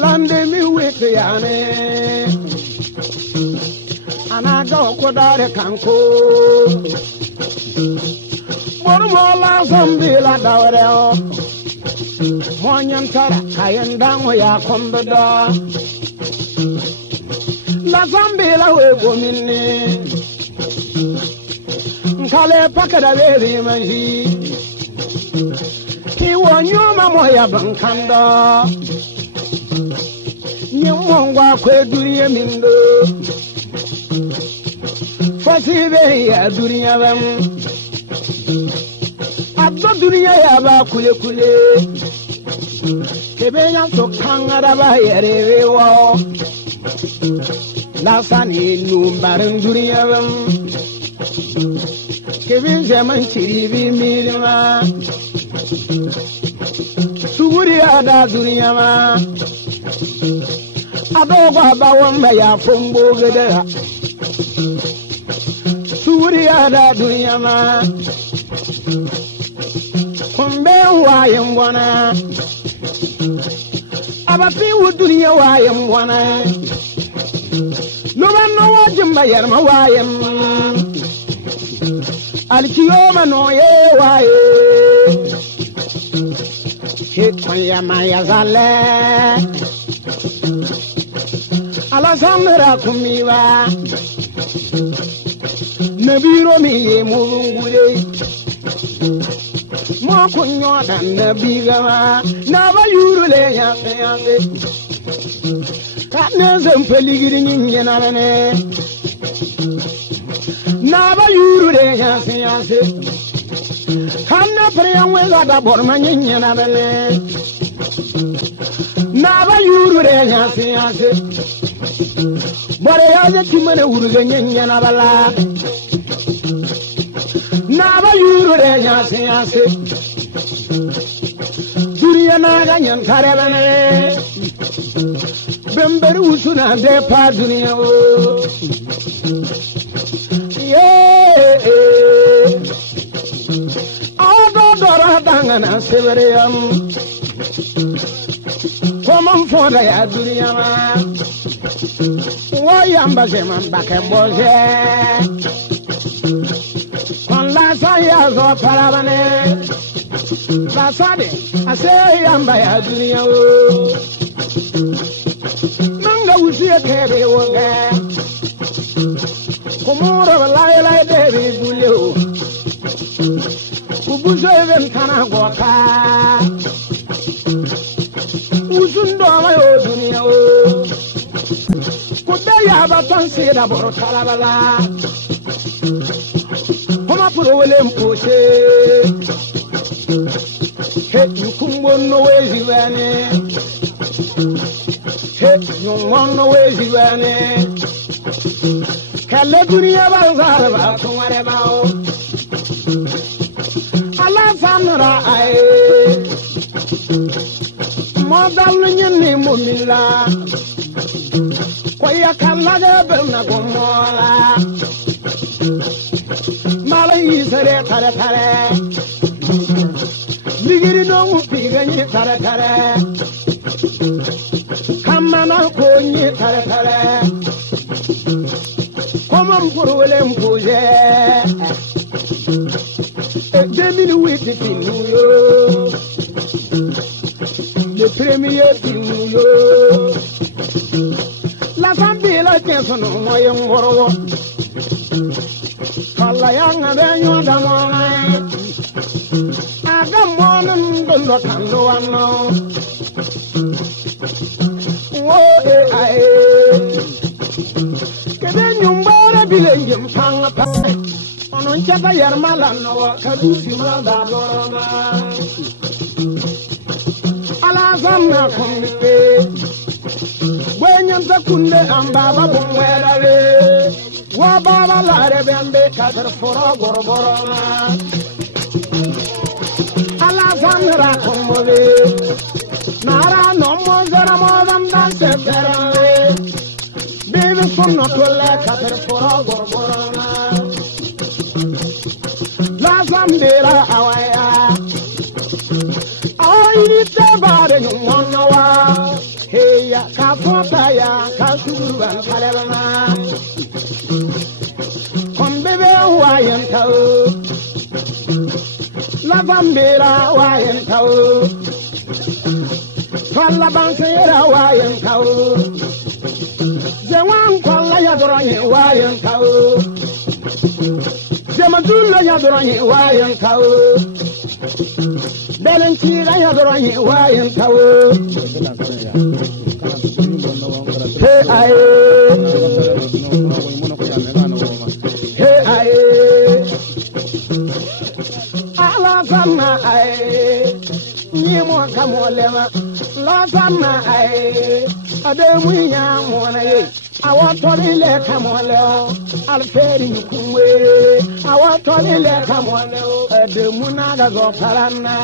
Lande mi wete yane anaga okodare kanko bormola zambila dawre o monyantara kayendango ya kombedo la zambila we bomini nkale pakada we manji ki wonyuma moya bankando nyamwangwa kwe duniya mindo fasibe ya duniya bam abdo duniya ya ba kule kule kebenya so kangara ba yerewe wo la sani numbarin duniya bam kebin zaman chiribi mirma suguri ada duniya ma adogwa bawamba ya fombo gede suriya da duniya ma kumbe wayin wana abapi wu duniya wayin wana nuban no wajin bayar ma wayin alkiyoma no ye waye hit ya ma ya zale Alasandra kumiwa Nabiro mi murungule Mo kunyo dan nabigawa Naba yurule ya yange Katne zempeli nyina bane Naba yurule ya yange Hanna priyangwe gada borma nyina bane Naba yurule ya yange Bore yaje timane uruga nyanya bala Naba yurure yase Duriya na ganyan karebane Bemberi usuna de pa duniya o Ado dora dangana severeyam Komam fonda ya duniya ma Wayamba zeman bakemboze Kon la saya zo parabane Basade ase yamba ya dunia o Nanga usiye kebe wonge Komoro lai debi duleo Kubuzo even kana goka Usundo amayo dunia o Ya batan sira boro talabala Homa puro wele mpose He yukumbo no wezi wane He yungwon no wezi wane Kale duniya bazara ba kumare bao Allah samra ae Modal nyini mumila Kwaya kalaga berna gomola Malai sare tare tare Ligiri no pigani tare tare Kamana konyi tare tare Komam purwele mpuje Demini witi tinuyo Le premier tinuyo La Zambila Kensono moye ngoro Kala yanga benyo damona Aga mona ndondo kando wano Wo ae Kebe nyumbara bile njempanga pa Ono non chata yarmalan no kadusi manda boroma ala zamna kombe wenyan takunde ambaba bumwelale wa baba lare bembe kadar foro gorboroma ala zamra kombe nara no mozara modam dan seferale bibi sunno tolle kadar foro gorboroma la zambira awaya ayni tabare nyumonawa heya kafota ya kasuruban kalelana kombebe wayen taw la zambira wayen taw falla bansera wayen taw zewan kwalla ya doroye wayen taw zemadulla ya doroye wayen taw Belenchira ya doroye wayen taw hey aye hey aye ala sama aye ni mo kamolema la sama aye ademu ya mo na ye awotolile kamole alferi kumwe awotolile kamole ademu na gazo parana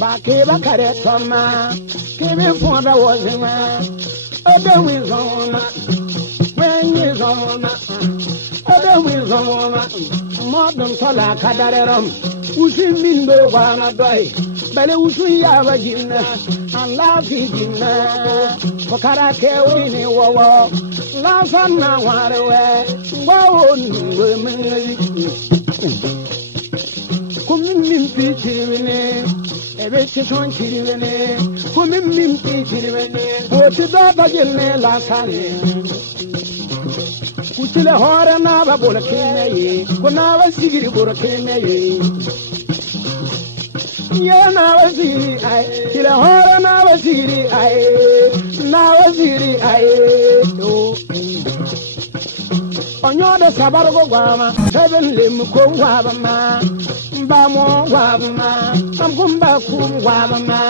bake bakare toma kibi fonda wozima ademu zona wenyi zona ademu zona modon tola kadarerom usin mindo bana doy bale usun ya bajinna Allah fi jinna fakara ke wini wowo la sanna warewe ngwawo ngwe mengi kumin min fi tirwene ebe chon tirwene kumin min fi tirwene boti da bajinne la sanne kuchile hore na ba bol kemeye kuna ba sigiri bol kemeye ya na waziri ai kila hore na waziri ai na waziri ai onyo de sabar go gwama seven lim ko gwama mba mo gwama am kumba ku gwama